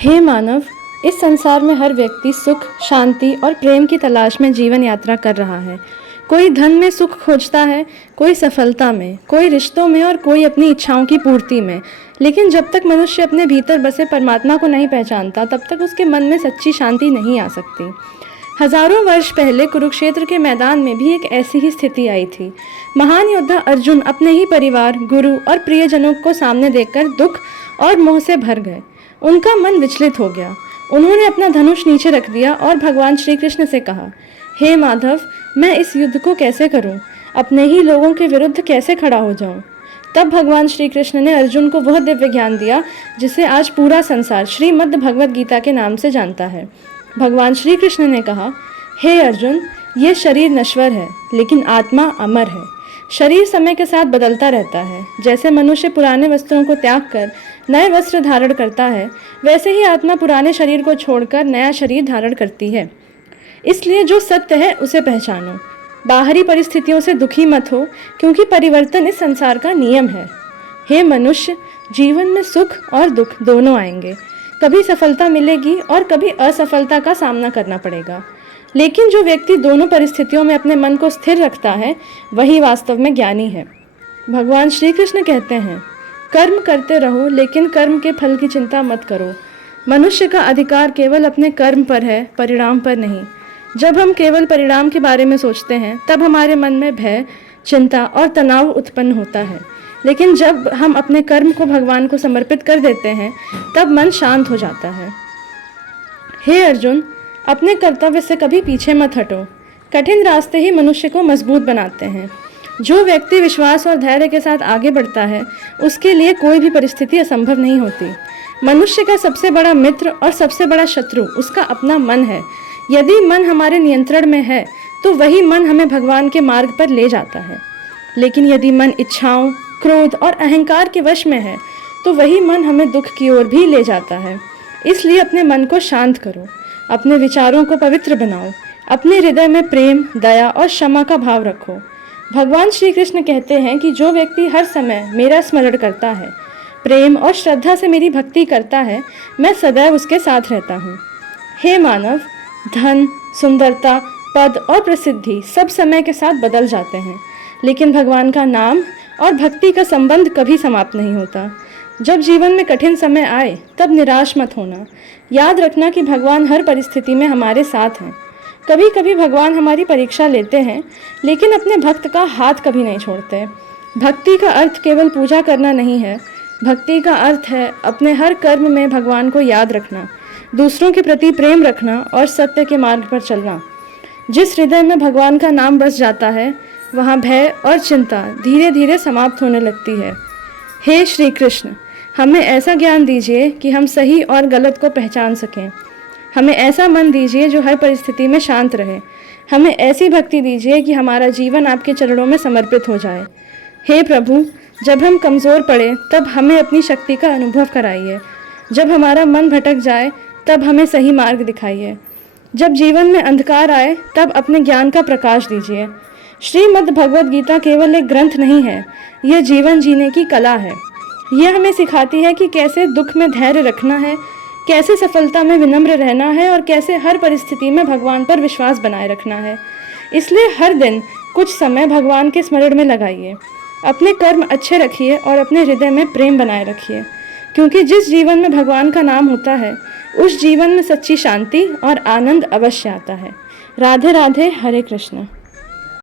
हे मानव, इस संसार में हर व्यक्ति सुख, शांति और प्रेम की तलाश में जीवन यात्रा कर रहा है। कोई धन में सुख खोजता है, कोई सफलता में, कोई रिश्तों में और कोई अपनी इच्छाओं की पूर्ति में। लेकिन जब तक मनुष्य अपने भीतर बसे परमात्मा को नहीं पहचानता, तब तक उसके मन में सच्ची शांति नहीं आ सकती। हजारों वर्ष पहले कुरुक्षेत्र के मैदान में भी एक ऐसी ही स्थिति आई थी। महान योद्धा अर्जुन अपने ही परिवार, गुरु और प्रियजनों को सामने देखकर दुख और मोह से भर गए। उनका मन विचलित हो गया। उन्होंने अपना धनुष नीचे रख दिया और भगवान श्री कृष्ण से कहा, हे माधव, मैं इस युद्ध को कैसे करूं? अपने ही लोगों के विरुद्ध कैसे खड़ा हो जाऊं? तब भगवान श्री कृष्ण ने अर्जुन को वह दिव्य ज्ञान दिया जिसे आज पूरा संसार श्रीमद् भगवद गीता के नाम से जानता है। भगवान श्री कृष्ण ने कहा, हे अर्जुन, ये शरीर नश्वर है लेकिन आत्मा अमर है। शरीर समय के साथ बदलता रहता है। जैसे मनुष्य पुराने वस्त्रों को त्याग कर नए वस्त्र धारण करता है, वैसे ही आत्मा पुराने शरीर को छोड़कर नया शरीर धारण करती है। इसलिए जो सत्य है उसे पहचानो। बाहरी परिस्थितियों से दुखी मत हो, क्योंकि परिवर्तन इस संसार का नियम है। हे मनुष्य, जीवन में सुख और दुख दोनों आएंगे। कभी सफलता मिलेगी और कभी असफलता का सामना करना पड़ेगा। लेकिन जो व्यक्ति दोनों परिस्थितियों में अपने मन को स्थिर रखता है, वही वास्तव में ज्ञानी है। भगवान श्री कृष्ण कहते हैं, कर्म करते रहो लेकिन कर्म के फल की चिंता मत करो। मनुष्य का अधिकार केवल अपने कर्म पर है, परिणाम पर नहीं। जब हम केवल परिणाम के बारे में सोचते हैं, तब हमारे मन में भय, चिंता और तनाव उत्पन्न होता है। लेकिन जब हम अपने कर्म को भगवान को समर्पित कर देते हैं, तब मन शांत हो जाता है। हे अर्जुन, अपने कर्तव्य से कभी पीछे मत हटो। कठिन रास्ते ही मनुष्य को मजबूत बनाते हैं। जो व्यक्ति विश्वास और धैर्य के साथ आगे बढ़ता है, उसके लिए कोई भी परिस्थिति असंभव नहीं होती। मनुष्य का सबसे बड़ा मित्र और सबसे बड़ा शत्रु उसका अपना मन है। यदि मन हमारे नियंत्रण में है, तो वही मन हमें भगवान के मार्ग पर ले जाता है। लेकिन यदि मन इच्छाओं, क्रोध और अहंकार के वश में है, तो वही मन हमें दुख की ओर भी ले जाता है। इसलिए अपने मन को शांत करो, अपने विचारों को पवित्र बनाओ, अपने हृदय में प्रेम, दया और क्षमा का भाव रखो। भगवान श्री कृष्ण कहते हैं कि जो व्यक्ति हर समय मेरा स्मरण करता है, प्रेम और श्रद्धा से मेरी भक्ति करता है, मैं सदैव उसके साथ रहता हूँ। हे मानव, धन, सुंदरता, पद और प्रसिद्धि सब समय के साथ बदल जाते हैं, लेकिन भगवान का नाम और भक्ति का संबंध कभी समाप्त नहीं होता। जब जीवन में कठिन समय आए, तब निराश मत होना। याद रखना कि भगवान हर परिस्थिति में हमारे साथ हैं। कभी कभी भगवान हमारी परीक्षा लेते हैं, लेकिन अपने भक्त का हाथ कभी नहीं छोड़ते। भक्ति का अर्थ केवल पूजा करना नहीं है। भक्ति का अर्थ है अपने हर कर्म में भगवान को याद रखना, दूसरों के प्रति प्रेम रखना और सत्य के मार्ग पर चलना। जिस हृदय में भगवान का नाम बस जाता है, वहाँ भय और चिंता धीरे धीरे समाप्त होने लगती है। हे श्री कृष्ण, हमें ऐसा ज्ञान दीजिए कि हम सही और गलत को पहचान सकें। हमें ऐसा मन दीजिए जो हर परिस्थिति में शांत रहे। हमें ऐसी भक्ति दीजिए कि हमारा जीवन आपके चरणों में समर्पित हो जाए। हे प्रभु, जब हम कमज़ोर पड़े, तब हमें अपनी शक्ति का अनुभव कराइए। जब हमारा मन भटक जाए, तब हमें सही मार्ग दिखाइए। जब जीवन में अंधकार आए, तब अपने ज्ञान का प्रकाश दीजिए। श्रीमद् भगवद गीता केवल एक ग्रंथ नहीं है, यह जीवन जीने की कला है। यह हमें सिखाती है कि कैसे दुख में धैर्य रखना है, कैसे सफलता में विनम्र रहना है और कैसे हर परिस्थिति में भगवान पर विश्वास बनाए रखना है। इसलिए हर दिन कुछ समय भगवान के स्मरण में लगाइए। अपने कर्म अच्छे रखिए और अपने हृदय में प्रेम बनाए रखिए, क्योंकि जिस जीवन में भगवान का नाम होता है, उस जीवन में सच्ची शांति और आनंद अवश्य आता है। राधे राधे, हरे कृष्ण।